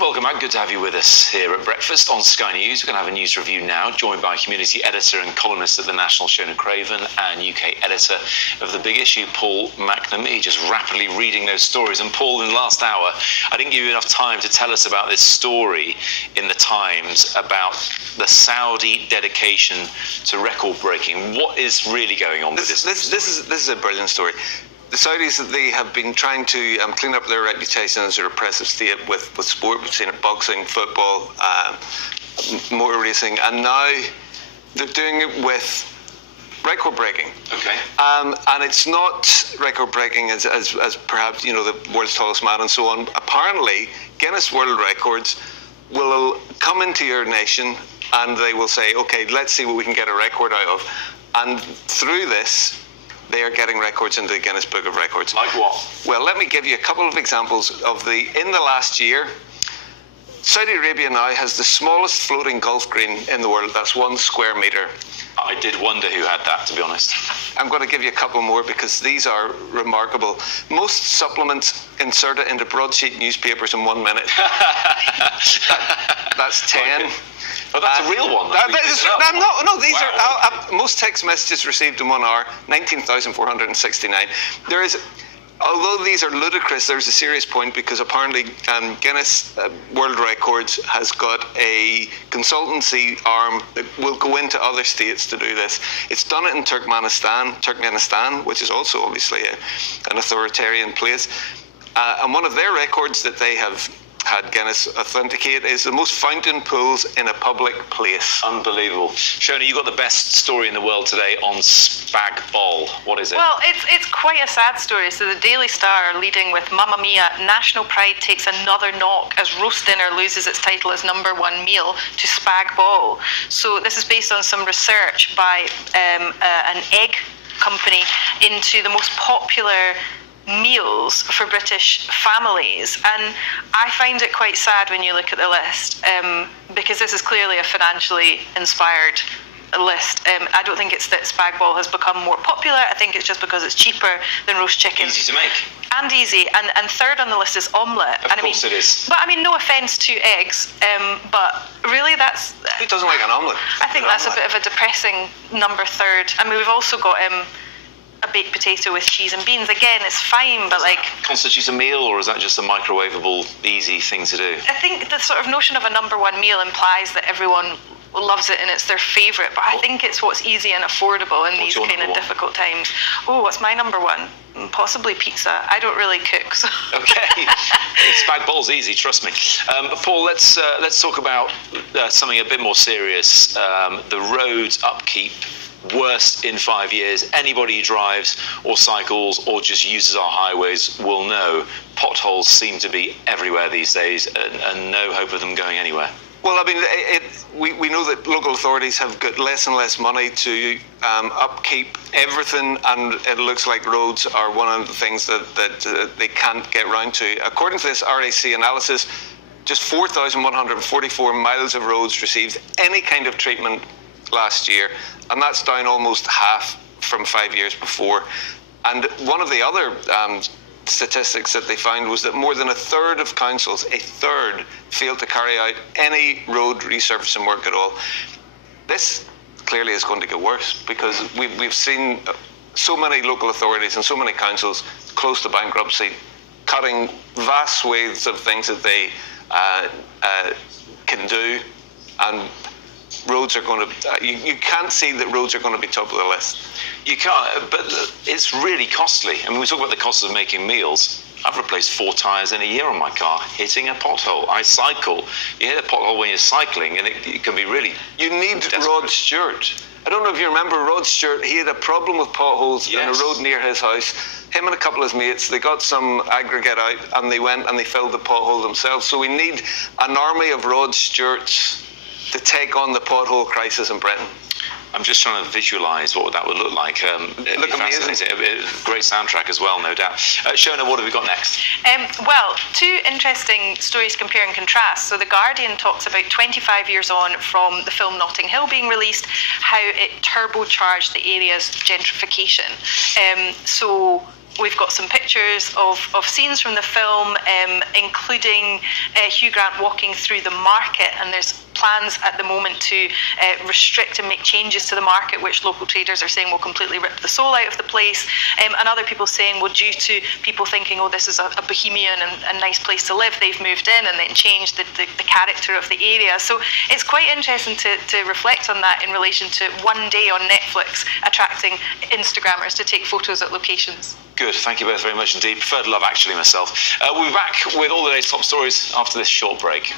Welcome back. Good to have you with us here at breakfast on Sky News. We're going to have a news review now, joined by community editor and columnist at The National, Shona Craven, and UK editor of The Big Issue, Paul McNamee, just rapidly reading those stories. And Paul, in the last hour, I didn't give you enough time to tell us about this story in the Times about the Saudi dedication to record breaking. What is really going on with this? This is a brilliant story. The Saudis, they have been trying to clean up their reputation as a repressive state with sport. We've seen it boxing, football, motor racing, and now they're doing it with record breaking. Okay. And it's not record breaking as perhaps, you know, the world's tallest man and so on. Apparently, Guinness World Records will come into your nation and they will say, okay, let's see what we can get a record out of. And through this, they are getting records into the Guinness Book of Records. Like what? Well, let me give you a couple of examples of in the last year, Saudi Arabia now has the smallest floating golf green in the world. That's 1 square metre. I did wonder who had that, to be honest. I'm going to give you a couple more because these are remarkable. Most supplements inserted into broadsheet newspapers in 1 minute. That's 10. Okay. Oh, that's a real one. These Wow. are most text messages received in 1 hour, 19,469. There is, although these are ludicrous, there's a serious point because apparently Guinness World Records has got a consultancy arm that will go into other states to do this. It's done it in Turkmenistan, which is also obviously an authoritarian place. And one of their records that they have had Guinness authenticate is the most fountain pools in a public place. Unbelievable. Shona, you got the best story in the world today on Spag Bol. What is it? Well, it's quite a sad story. So the Daily Star are leading with Mamma Mia, national pride takes another knock as roast dinner loses its title as #1 meal to Spag Bol. So this is based on some research by an egg company into the most popular meals for British families, and I find it quite sad when you look at the list, because this is clearly a financially inspired list. I don't think it's that Spag Bol has become more popular. I think it's just because it's cheaper than roast chicken. Easy to make. And easy, and third on the list is omelette. Of course it is. But I mean, no offence to eggs, but really that's... Who doesn't like an omelette? I think that's a bit of a depressing number third. I mean, we've also got a baked potato with cheese and beans. Again, it's fine, but like... Constitutes a meal, or is that just a microwavable, easy thing to do? I think the sort of notion of a #1 meal implies that everyone loves it and it's their favourite, but I think it's what's easy and affordable in these kind of difficult times. Oh, what's my #1? Possibly pizza. I don't really cook, so... Okay. Spag Bol's easy, trust me. Paul, let's talk about something a bit more serious. The roads upkeep. Worst in 5 years. Anybody who drives or cycles or just uses our highways will know potholes seem to be everywhere these days, and no hope of them going anywhere. Well, I mean, we know that local authorities have got less and less money to upkeep everything, and it looks like roads are one of the things that they can't get round to. According to this RAC analysis, just 4,144 miles of roads received any kind of treatment last year, and that's down almost half from 5 years before. And one of the other statistics that they found was that more than a third of councils, failed to carry out any road resurfacing work at all. This clearly is going to get worse because we've seen so many local authorities and so many councils close to bankruptcy, cutting vast swathes of things that they can do, and roads are going to... You can't see that roads are going to be top of the list. You can't, but it's really costly. I mean, we talk about the cost of making meals. I've replaced 4 tyres in a year on my car, hitting a pothole. I cycle. You hit a pothole when you're cycling, and it can be really... You need Rod Stewart. I don't know if you remember Rod Stewart. He had a problem with potholes in a road near his house. Him and a couple of his mates, they got some aggregate out, and they went and they filled the pothole themselves. So we need an army of Rod Stewarts to take on the pothole crisis in Britain. I'm just trying to visualise what that would look like. Look amazing. Great soundtrack as well, no doubt. Shona, what have we got next? Well, 2 interesting stories compare and contrast. So The Guardian talks about 25 years on from the film Notting Hill being released, how it turbocharged the area's gentrification. So we've got some pictures of scenes from the film, including Hugh Grant walking through the market, and there's plans at the moment to restrict and make changes to the market, which local traders are saying will completely rip the soul out of the place, and other people saying, well, due to people thinking, oh, this is a bohemian and a nice place to live, they've moved in and then changed the character of the area. So it's quite interesting to reflect on that in relation to one day on Netflix attracting Instagrammers to take photos at locations. Good, thank you both very much indeed. Preferred Love, actually, myself. We'll be back with all the day's top stories after this short break.